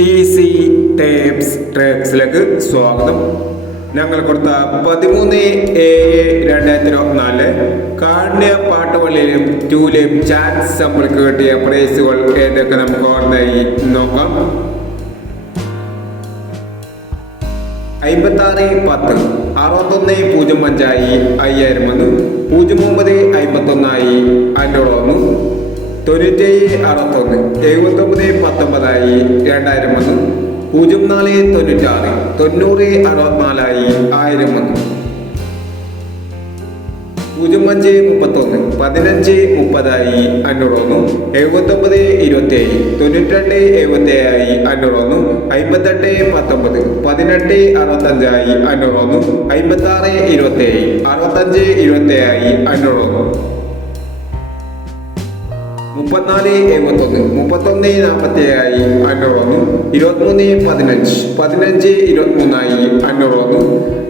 Easy ട്രിക്സിലേക്ക് സ്വാഗതം. ഞങ്ങൾ കൊടുത്ത 13/7/2024 കാണ്യ പാട്ടുകളിലും ടൂലെയും ചാൻസ് നമ്മൾക്ക് കിട്ടിയ പ്രൈസുകൾ ഏതൊക്കെ നമുക്ക് ഓർമ്മയായി നോക്കാം. 5610 6105 5000 വന്നു. 0951 501 9761 7919 2000 വന്നു. 0496 9064 1000 വന്നു. 0531 1530 500 വന്നു. 7927 92 77 500 വന്നു. 5819 1865 500 വന്നു. 5627 6527 500 വന്നു. 3471 3147 500 വന്നു. 2315 1523 500 വന്നു.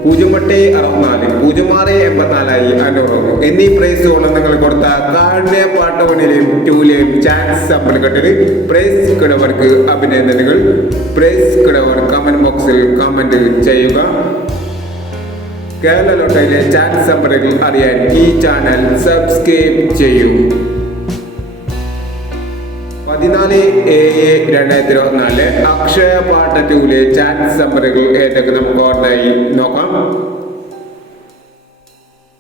0864 0684 500 വന്നു. എന്നീ പ്രൈസുകൾ നിങ്ങൾ കൊടുത്ത കാണ്യ പാട്ടുകളിലെയും ടൂലെയും ചാൻസ് സമ്പർക്കത്തിൽ പ്രൈസ് കിടവർക്ക് അഭിനന്ദനങ്ങൾ. പ്രൈസ് കിടവർ കമന്റ് ബോക്സിൽ കമന്റ് ചെയ്യുക. കേരള ലോട്ടറിയിലെ ചാൻസ് സമ്പർക്കങ്ങൾ അറിയാൻ ഈ ചാനൽ സബ്സ്ക്രൈബ് ചെയ്യൂ. 14/7/2024 അക്ഷയ പാട്ട ടൂലെ ചാൻസ് നമ്പറുകൾ ഏതൊക്കെ നമുക്ക് ഓർമ്മയായി നോക്കാം.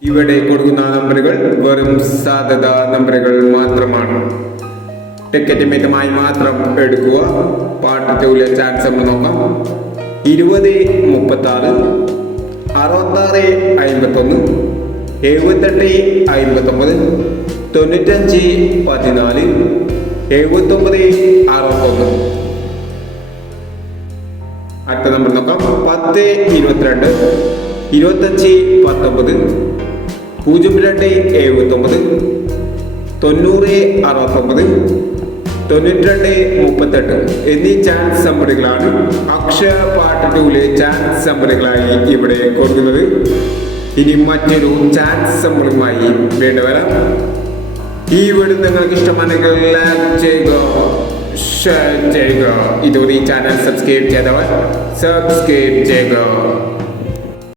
ഇവിടെ കൊടുക്കുന്ന നമ്പറുകൾ വെറും സാധ്യത നമ്പറുകൾ മാത്രമാണ്. ടിക്കറ്റ് മിതമായി മാത്രം എടുക്കുക. പാട്ട ടൂലെ ചാൻസ് നമ്പർ നോക്കാം. 20 36 66 51 78 59 95 14 79 61. അടുത്ത നമ്പർ നോക്കാം. 10 22 25 19 02 79 90 69 92 38 എന്നീ ചാൻസ് നമ്പറുകളാണ് അക്ഷയ പാർട്ട് ടൂലെ ചാൻസ് നമ്പറുകളായി ഇവിടെ കൊടുക്കുന്നത്. ഇനി മറ്റൊരു ചാൻസ് നമ്പറുമായി വീണ്ടും വരാം. ഈ വീഡിയോ നിങ്ങൾക്ക് ഇഷ്ടമാണെങ്കിൽ ലൈക്ക് ചെയ്യുക, ഷെയർ ചെയ്യുക. ഇതുവരെ ഈ ചാനൽ സബ്സ്ക്രൈബ് ചെയ്തവർ സബ്സ്ക്രൈബ് ചെയ്യുക.